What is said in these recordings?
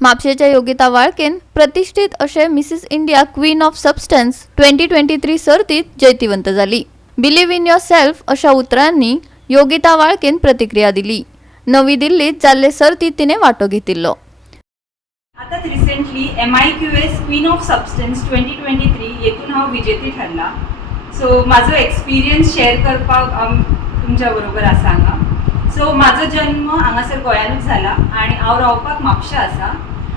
म्हापशेच्या योगिता वाळकेन प्रतिष्ठित अशे Mrs India queen of substance 2023 सर्तीत जैतिवंत जाली। बिलीव्ह इन योरसेल्फ अशा उतरांनी योगिता वाळकेन प्रतिक्रिया दिली। नवी दिल्लीत जाल्ले सर्तीत तिने वांटो घेतिल्लो। आताच recently MIQS queen of substance 2023 येतून हांव विजेती ठरला। सो माझो एक्सपिरियन्स शेअर करपाक तुमच्या बरोबर आसा हांगा। सो माझो जन्म हांगासर गोंयांतूच जाला आणि हांव रावपाक म्हापशा आसा।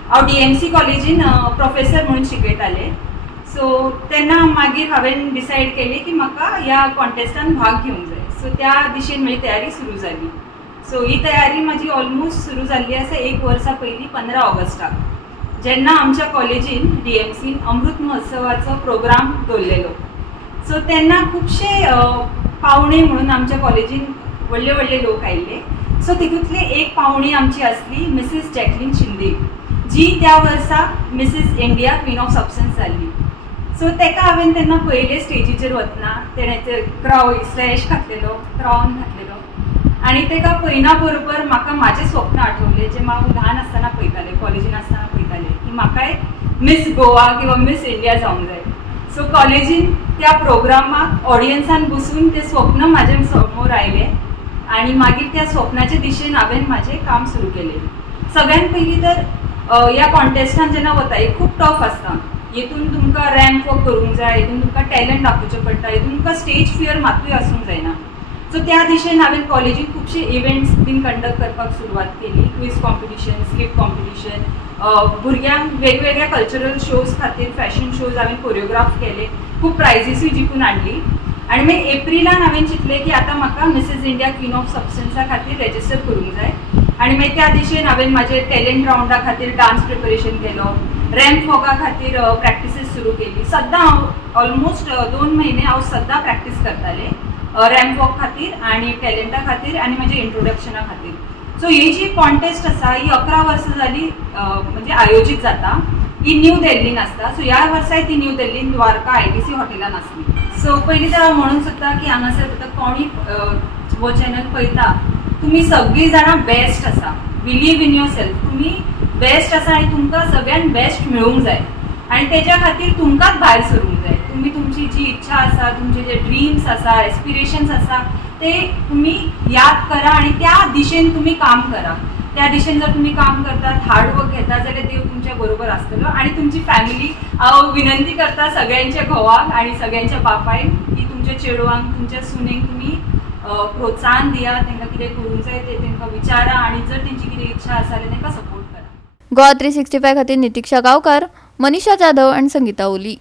हांव DMC कॉलेजीन प्रोफेसर म्हणून शिकयतालें। सो तेन्ना मागीर हांवें डिसायड केलें की म्हाका ह्या कॉन्टेस्टान भाग घेवंक जाय। सो त्या दिशेन म्हजी तयारी सुरू जाली। सो ही तयारी माझी ऑलमोस्ट सुरू जाल्ली आसा 1 वर्सा पयलीं 15 ऑगस्टाक, जेन्ना आमच्या कॉलेजीन DMC अमृत महोत्सवाचो प्रोग्राम दवरलेलो। सो तेन्ना खुबशे पावणे म्हणून आमच्या कॉलेजीन व्हडले व्हडले लोक आयिल्ले। सो तितूंतली एक पावणी आमची आसली मिसेस जॅकलीन शिंदे, जी त्या वर्सा Mrs India queen of substance जाल्ली। सो तेका हांवें तेन्ना पयले स्टेजीचेर वतना तेणें ते स्लॅश घातलेलो, क्रावन घातलेलो आणि तेका पळयना बरोबर म्हाका म्हाजें स्वप्न आठवलें, जें हांव ल्हान आसतना पळयतालें, कॉलेजीन आसतना पळयतालें की म्हाकाय मिस गोवा किंवा मिस इंडिया जावंक जाय। सो कॉलेजीन त्या प्रोग्रामाक ऑडियन्सान बसून तें स्वप्न म्हाजे समोर आयलें आणि मागीर त्या स्वप्नाच्या दिशेन हांवें म्हाजें काम सुरू केलें। सगळ्यात पयलीं तर ह्या कॉन्टेस्टान जेन्ना वता एक खूब टफ आसता। हितून तुमकां रॅम्प वॉक करूंक जाय, हितून तुमकां टॅलंट दाखोवचें पडटा, हितून तुमकां स्टेज फियर मातूय आसूंक जायना। सो त्या दिशेन हांवें कॉलेजीन खुबशे इव्हेंट्स बीन कंडक्ट करपाक सुरवात केली। क्विज कॉम्पिटिशन, स्किट कॉम्पिटिशन, भुरग्यांक वेगवेगळ्या कल्चरल शोज खातीर फॅशन शोज हांवें कोरियोग्राफ केले, खूब प्रायजीसूय जिखून हाडली। आणि मागीर एप्रिलान हांवें चिंतलें की आतां म्हाका मिसेस इंडिया क्वीन ऑफ सबस्टन्सा खातीर रेजिस्टर करूंक जाय। आणि मागीर त्या दिशेन हांवें म्हाजे टॅलंट राउंडा खातीर डान्स प्रिपरेशन केलो, रॅम्प वॉका खातीर प्रॅक्टिसीस सुरू केली। सद्दां हांव ऑलमोस्ट 2 म्हयने हांव सद्दां प्रॅक्टीस करतालें रॅम्प वॉक खातीर आणि टॅलंटा खातीर आणि म्हज्या इंट्रोडक्शना खातीर। सो ही जी कॉन्टेस्ट आसा ही 11 वर्सां जाली म्हणजे आयोजीत जाता। ही न्यू दिल्लीन आसता। सो ह्या वर्साय ती न्यू दिल्लीन द्वारका ITC हॉटेलान आसली। सो पयलीं तर हांव म्हणूंक सोदता की हांगासर आतां कोणूय हो चॅनल पळयता, तुमी सगळीं जाणां बेस्ट आसा। बिलीव इन योरसेल्फ, तुमी बेस्ट आसा आणि तुमकां सगळ्यान बेस्ट मेळूंक जाय आणि तेच्या खातीर तुमकांच भायर सरूंक जाय। तुमी तुमची जी इच्छा आसा, तुमचे जे ड्रीम्स आसा, एस्पिरेशन्स आसा ते तुमी याद करा आणि त्या दिशेन तुमी काम करा। त्या दिशेन जर तुम्ही काम करतात, हार्डवर्क घेता जाल्यार देव तुमच्या बरोबर आसतलो। आणि तुमची फॅमिली, हांव विनंती करता सगळ्यांच्या घोवाक आणि सगळ्यांच्या बापायक की तुमच्या चेडवांक, तुमच्या सुनेक तुमी प्रोत्साहन दिया, तांकां कितें करूंक जाय ते तांकां विचारा आणि जर तेंची कितें इच्छा आसा जाल्यार तांकां सपोर्ट करा। गोवा 365 खातीर नितीक्षा गांवकार, मनीषा जाधव आणि संगीता ओली।